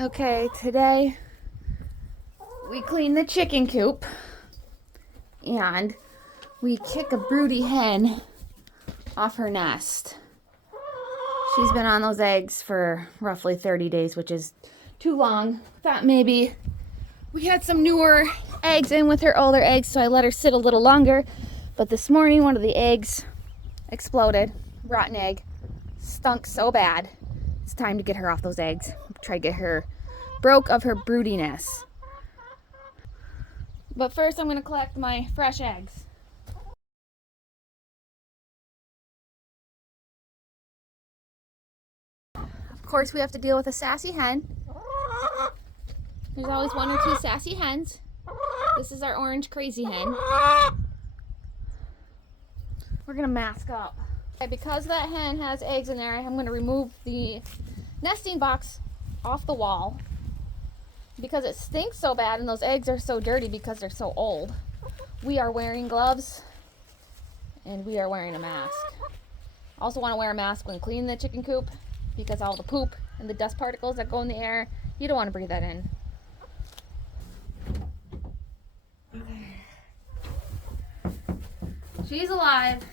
Okay, today we clean the chicken coop and we kick a broody hen off her nest. She's been on those eggs for roughly 30 days, which is too long. Thought maybe we had some newer eggs in with her older eggs, so I let her sit a little longer. But this morning, one of the eggs exploded. Rotten egg. Stunk so bad. It's time to get her off those eggs. Try to get her broke of her broodiness. But first I'm going to collect my fresh eggs. Of course we have to deal with a sassy hen. There's always one or two sassy hens. This is our orange crazy hen. We're going to mask up. Okay, because that hen has eggs in there, I'm going to remove the nesting box off the wall. Because it stinks so bad and those eggs are so dirty because they're so old. We are wearing gloves and we are wearing a mask. Also want to wear a mask when cleaning the chicken coop because all the poop and the dust particles that go in the air, you don't want to breathe that in. She's alive.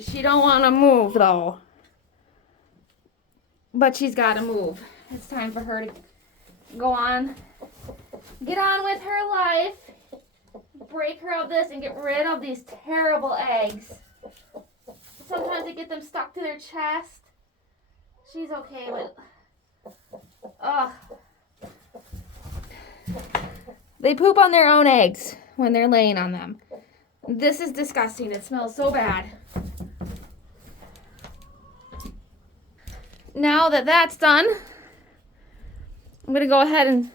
She don't want to move though. But she's got to move. It's time for her to go on, get on with her life, break her of this and get rid of these terrible eggs. Sometimes they get them stuck to their chest. She's okay, but they poop on their own eggs when they're laying on them. This is disgusting. It smells so bad. Now that that's done, I'm going to go ahead and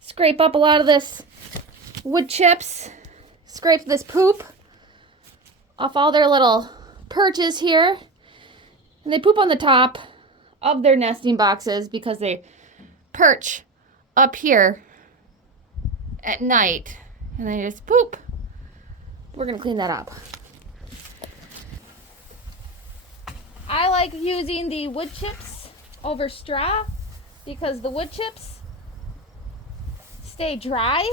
scrape up a lot of this wood chips, scrape this poop off all their little perches here. And they poop on the top of their nesting boxes because they perch up here at night. And they just poop. We're going to clean that up. I like using the wood chips over straw because the wood chips stay dry,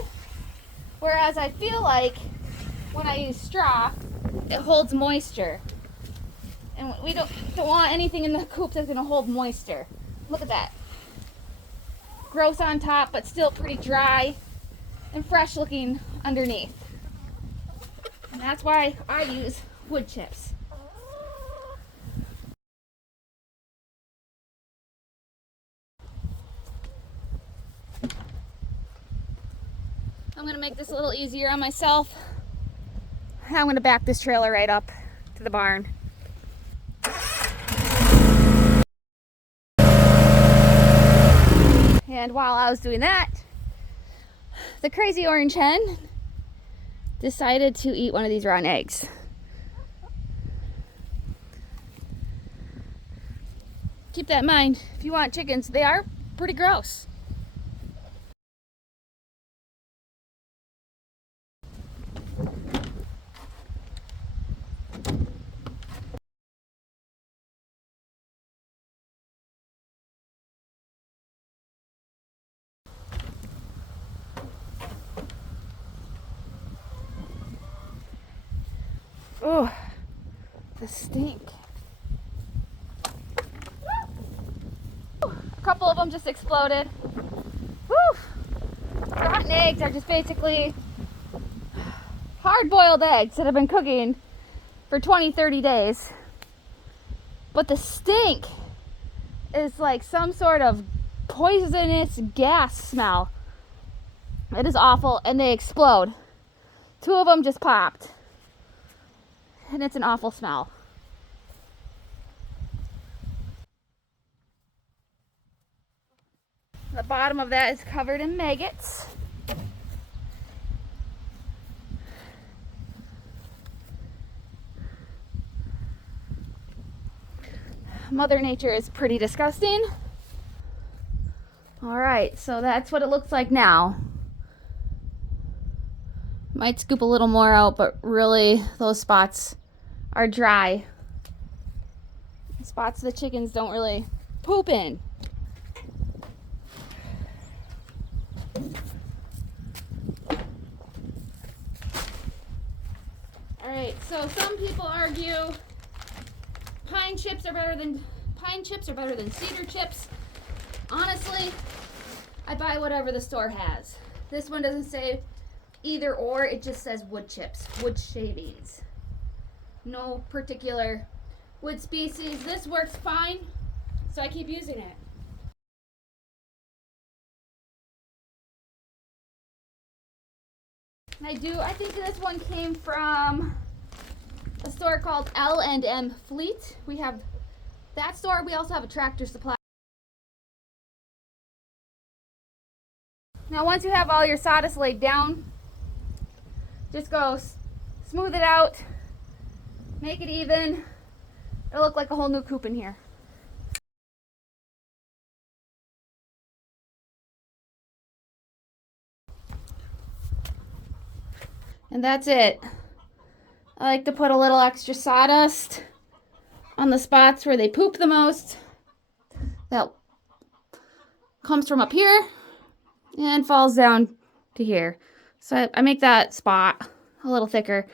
whereas I feel like when I use straw, it holds moisture. And we don't want anything in the coop that's going to hold moisture. Look at that. Gross on top, but still pretty dry and fresh looking underneath. And that's why I use wood chips. I'm going to make this a little easier on myself. I'm going to back this trailer right up to the barn. And while I was doing that, the crazy orange hen decided to eat one of these rotten eggs. Keep that in mind if you want chickens. They are pretty gross. Oh, the stink. A couple of them just exploded. Woo! Rotten eggs are just basically hard-boiled eggs that have been cooking for 20-30 days. But the stink is like some sort of poisonous gas smell. It is awful, and they explode. 2 of them just popped. And it's an awful smell. The bottom of that is covered in maggots. Mother Nature is pretty disgusting. Alright, so that's what it looks like now. Might scoop a little more out, but really those spots are dry. Spots the chickens don't really poop in. All right, so some people argue pine chips are better than cedar chips. Honestly, I buy whatever the store has. This one doesn't say either or, it just says wood chips, wood shavings. No particular wood species. This works fine, so I keep using it. I think this one came from a store called L&M Fleet. We have that store. We also have a Tractor Supply. Now once you have all your sawdust laid down, just go smooth it out, make it even. It'll look like a whole new coop in here. And that's it. I like to put a little extra sawdust on the spots where they poop the most. That comes from up here and falls down to here. So I make that spot a little thicker.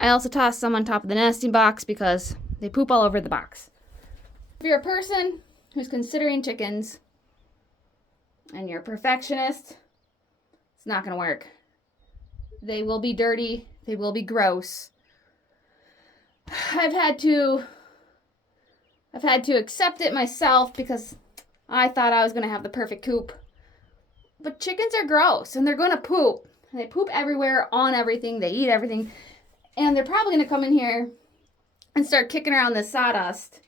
I also toss some on top of the nesting box because they poop all over the box. If you're a person who's considering chickens and you're a perfectionist, it's not going to work. They will be dirty. They will be gross. I've had to accept it myself because I thought I was going to have the perfect coop. But chickens are gross and they're going to poop. And they poop everywhere, on everything. They eat everything. And they're probably going to come in here and start kicking around the sawdust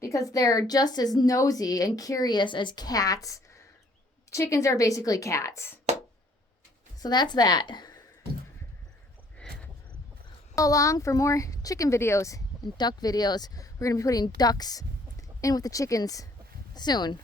because they're just as nosy and curious as cats. Chickens are basically cats. So that's that. Along for more chicken videos and duck videos. We're going to be putting ducks in with the chickens soon.